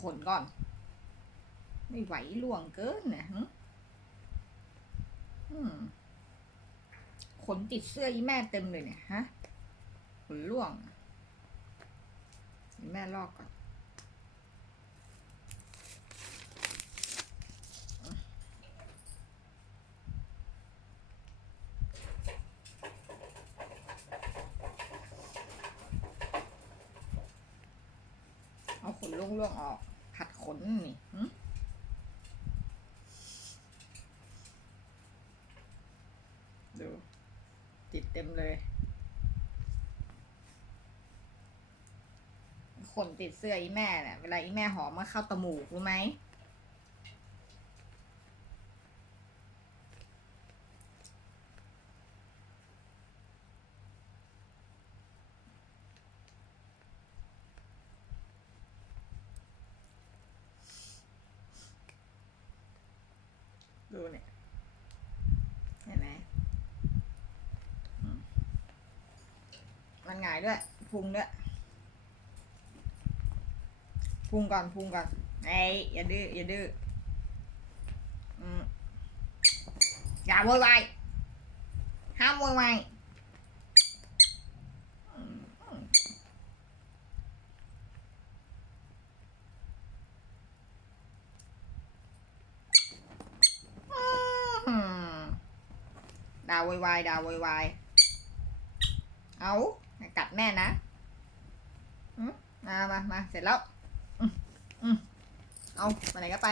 ขนก่อน ไม่ไหวล่วงเกินนะหึขนติดเสื้ออีแม่เต็มเลยเนี่ยฮะขนล่วง แม่ลอกก่อน เอาขน ล่วงๆออกผัดขนนี่หึดูติดเต็มเลย ขนติดเสื้ออีแม่เนี่ยเวลาอีแม่หอมมาเข้าตมูกรู้ไหม ดูเนี่ย เห็นไหมมันหงายด้วย พุงด้วย พุงก่อน พุงก่อนไอ้อย่าดื้อ อย่าดื้ออืมอย่าโวยวายห้ามโวยวายอืมอืมอืม ด่าวยวายด่าวยวายเอากัดแม่นะอืมมามามาเสร็จแล้ว อืมอืมเอาไปไหนก็ไป